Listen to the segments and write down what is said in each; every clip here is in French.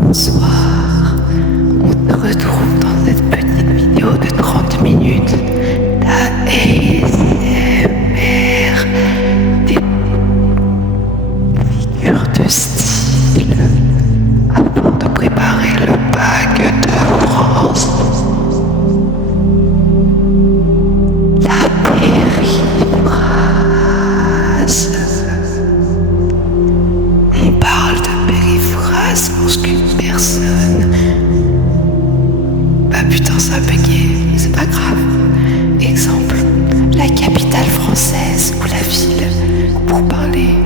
Bonsoir, on te retrouve dans cette petite vidéo de 30 minutes d'ASMR, des figures de style, avant de préparer le bac de France. La périphrase. On parle de périphrase lorsqu'une personne... Bah putain, ça a bugué, c'est pas grave. Exemple, la capitale française ou la ville pour parler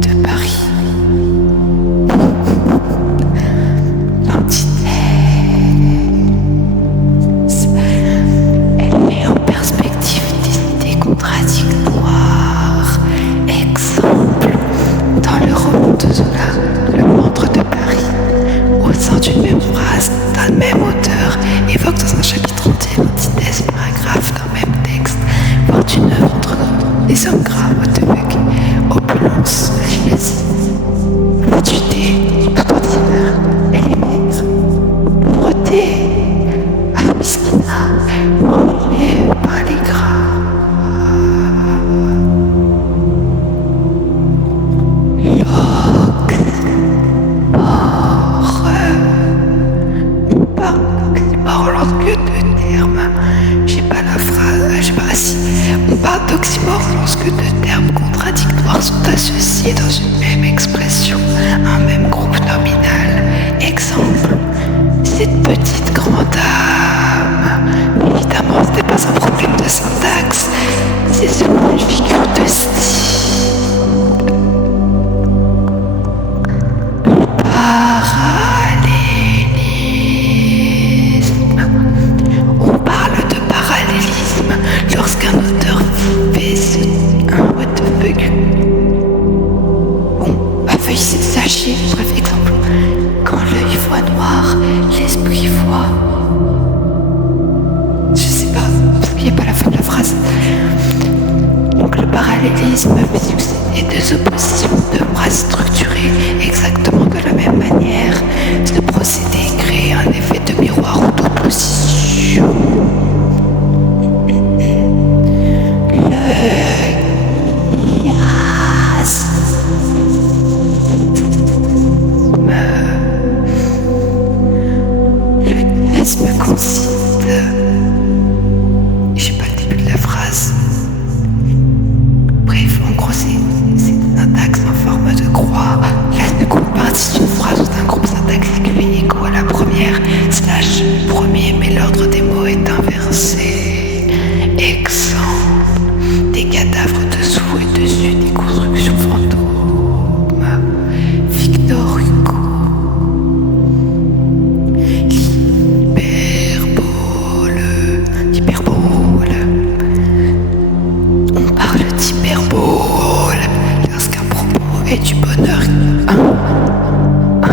de Paris. L'antithèse, elle met en perspective des idées contradictoires. Exemple, dans le roman de Zola, Le ventre de Paris, au sein d'une même phrase, d'un même auteur, évoque dans un chapitre entier l'antithèse paragraphe d'un même texte, voire d'une œuvre entre des hommes gras, what the fuck, opulence, agilité, fatuité, tout ordinaire, elle est maigre, pauvreté, misquina, enlevé par les gras. On parle d'oxymore lorsque deux termes contradictoires sont associés dans une même expression, un même groupe nominal. Exemple, cette petite grande dame. Évidemment, ce n'est pas un problème de syntaxe, c'est seulement une figure de style. Parallélisme. On parle de parallélisme lorsqu'un auteur fait un what the fuck. Bon, ma feuille c'est sachet, bref, exemple. Quand l'œil voit noir, l'esprit voit. Je sais pas, parce qu'il n'y a pas la fin de la phrase. Donc le parallélisme fait succéder deux oppositions de phrases structurées exactement de la même manière. Ce procédé crée un effet de miroir ou d'opposition. Le chiasme consiste... J'ai pas le début de la phrase. Bref, en gros, c'est un axe en forme de croix. La seconde partie d'une phrase ou d'un groupe syntaxique fait écho à la première, slash premier, mais l'ordre des mots est inversé. Exemple, des cadavres dessous et dessus, des constructions fantômes. Victor Hugo. L'hyperbole. On parle d'hyperbole lorsqu'un propos est du bonheur.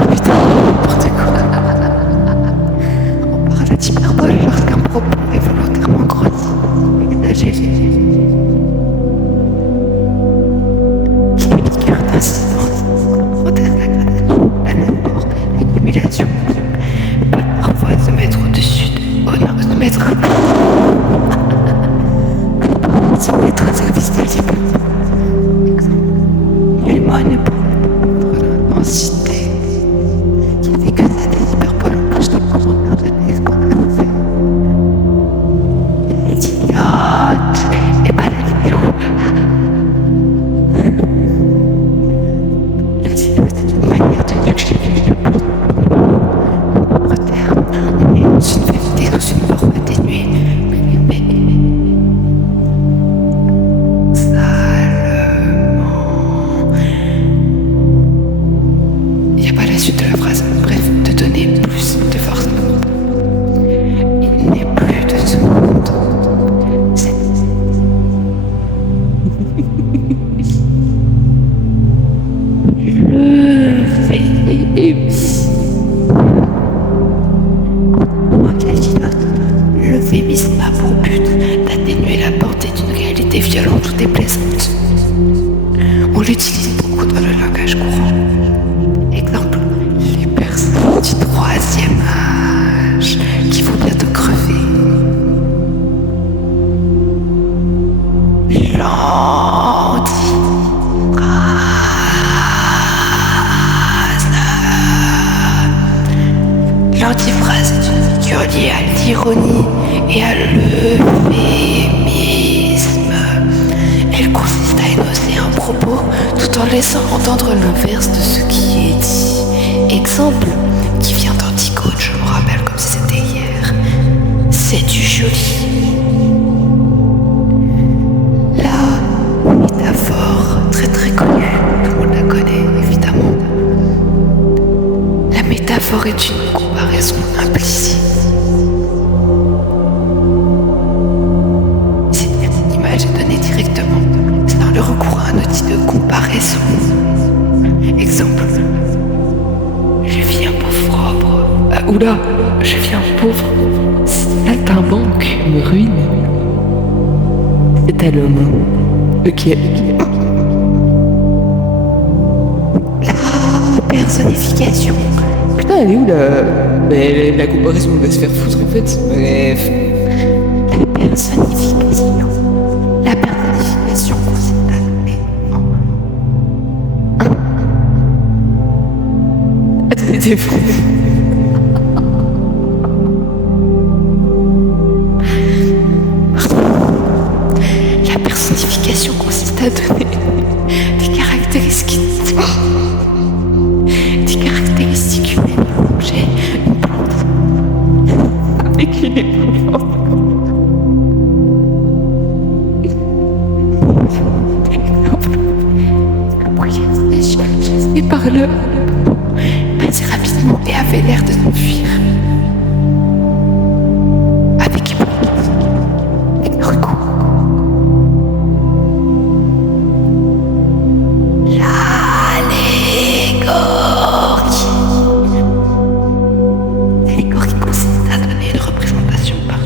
Putain, n'importe quoi. On parle d'hyperbole lorsqu'un propos est volontairement grossi, exagéré. Les figures d'incidence, prothèse d'aggravation, la mort, l'accumulation. Parfois se mettre au-dessus de... Oh non, se mettre au service de l'hypothèse. Exemple, nullement ne peut l'intensité qui fait que ça des hyperboles empêche de commentaire de texte qu'on a fait. L'idiote et pas la vidéo. La vidéo, c'est une manière de dire que j'ai vu le plus. En terme, on est dans une vérité, dans une forme atténuée. Mais il n'y a pas la suite de la phrase. Bref, de donner plus de force. Il n'est plus de ce monde. C'est... L'euphémisme a pour but d'atténuer la portée d'une réalité violente ou déplaisante. On l'utilise beaucoup dans le langage courant. Exemple, ces phrases est une figure liée à l'ironie et à l'euphémisme. Elle consiste à énoncer un propos tout en laissant entendre l'inverse de ce qui est dit. Exemple qui vient d'Antigone, je me rappelle comme si c'était hier. C'est du joli. La métaphore très très connue, tout le monde la connaît évidemment. La métaphore est une comparaison implicite. Cette image est donnée directement sans le recours à un outil de comparaison. Exemple. Je vis un pauvre arbre. Oula, je vis un pauvre. Saltimbanque me ruine. C'est à l'homme. Ok. La personnification. Putain, elle est où la comparaison va se faire foutre en fait. Bref. La personnification. La personnification consiste à donner. C'était fou. La personnification consiste à donner des caractéristiques humaines à un objet, une plante, avec une émotion. Et par le passait rapidement et avait l'air de s'enfuir. Avec recours. L'allégorie consiste à donner une représentation par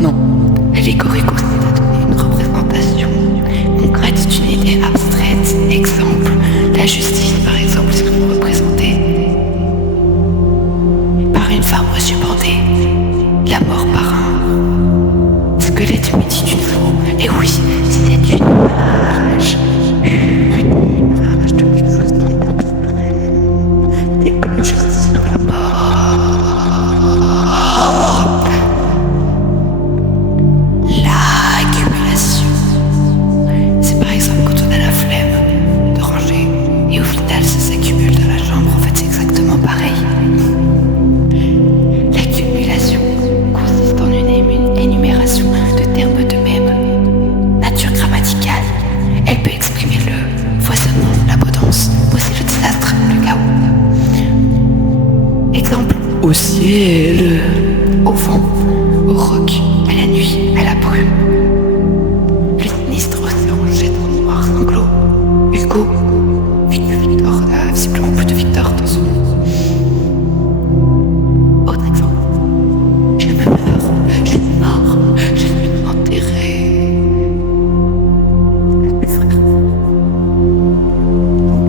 Non. L'allégorie consiste à donner une représentation concrète d'une idée abstraite. Exemple, la justice par exemple serait représentée par une femme aux yeux bandés, la mort par un squelette muti d'une faux. Et oui, c'est une image de quelque chose qui est abstrait. C'est comme une justice de la mort. L'accumulation. C'est par exemple quand on a la flemme de ranger et au final ça s'accumule dans la chambre. En fait c'est exactement pareil. L'accumulation consiste en une énumération de termes de même nature grammaticale. Elle peut exprimer le foisonnement, l'abondance, aussi le désastre, le chaos. Exemple, au ciel, au vent, au roc, à la nuit, à la brume. Le sinistre océan jette en noir sanglot. Hugo, Victor, visiblement plus de Victor dans son nom. Autre exemple. Je me meurs, je suis mort, je suis enterré.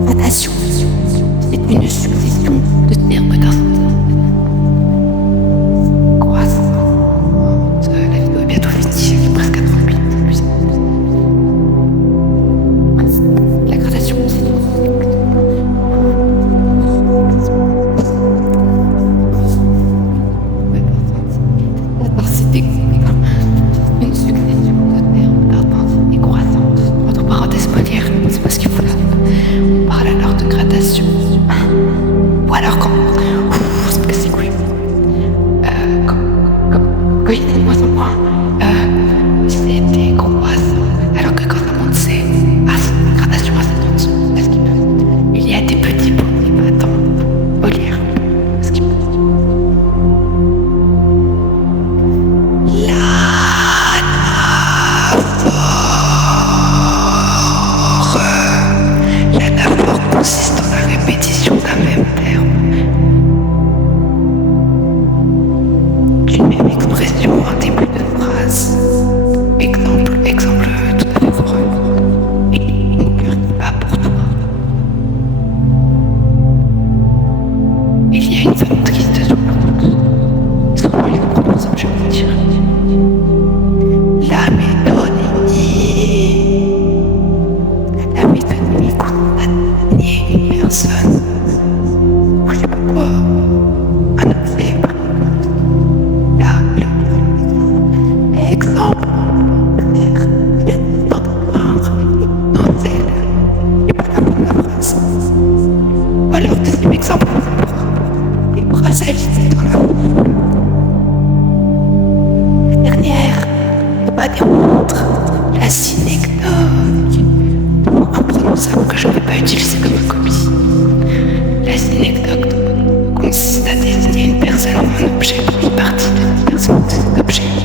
La nation est une succession de termes d'un indispensable que je ne vais pas utiliser comme un copie. La synecdoque consiste à désigner une personne ou un objet pour une partie d'une personne ou d'un objet.